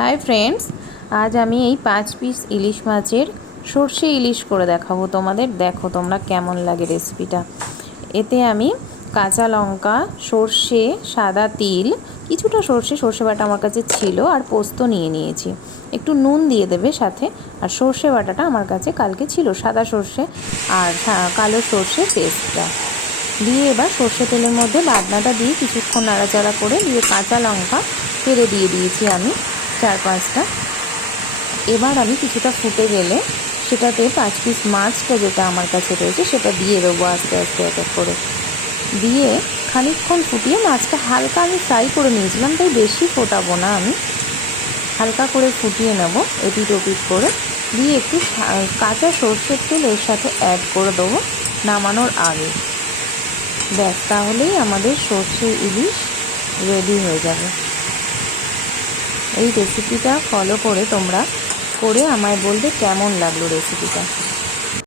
Hi friends, आज আমি এই 5 পিস ইলিশ মাছের সরষে ইলিশ করে দেখাবো তোমাদের। দেখো তোমরা কেমন লাগে রেসিপিটা। এতে আমি কাঁচা লঙ্কা, সরষে, সাদা তিল, কিছুটা সরষে বাটা আমার কাছে ছিল, আর পোস্ত নিয়ে নিয়েছি। একটু নুন দিয়ে দেবে সাথে। আর সরষে বাটাটা আমার কাছে কালকে ছিল, সাদা সরষে আর কালো সরষে পেস্টটা দিয়ে এবার সরষে তেলের মধ্যে বাটনাটা দিয়ে কিছুক্ষণ নাড়াচাড়া করে দিয়ে কাঁচা লঙ্কা ফেলে দিয়ে দিয়েছি আমি 4-5টা। এবার আমি কিছুটা ফুটে গেলে সেটাতে 5 পিস মাছটা যেটা আমার কাছে রয়েছে সেটা দিয়ে দেবো আস্তে আস্তে এক এক করে। দিয়ে খানিকক্ষণ ফুটিয়ে মাছটা হালকা আমি ফ্রাই করে নিয়েছিলাম, তাই বেশি ফোটাবো না, আমি হালকা করে ফুটিয়ে নেব এপিট ওপিট করে। দিয়ে একটু কাঁচা সরষের তেল এর সাথে অ্যাড করে দেবো নামানোর আগে। ব্যাস, তাহলেই আমাদের সরষে ইলিশ রেডি হয়ে যাবে। এই রেসিপিটা ফলো করে তোমরা করে আমায় বলবে কেমন লাগলো রেসিপিটা।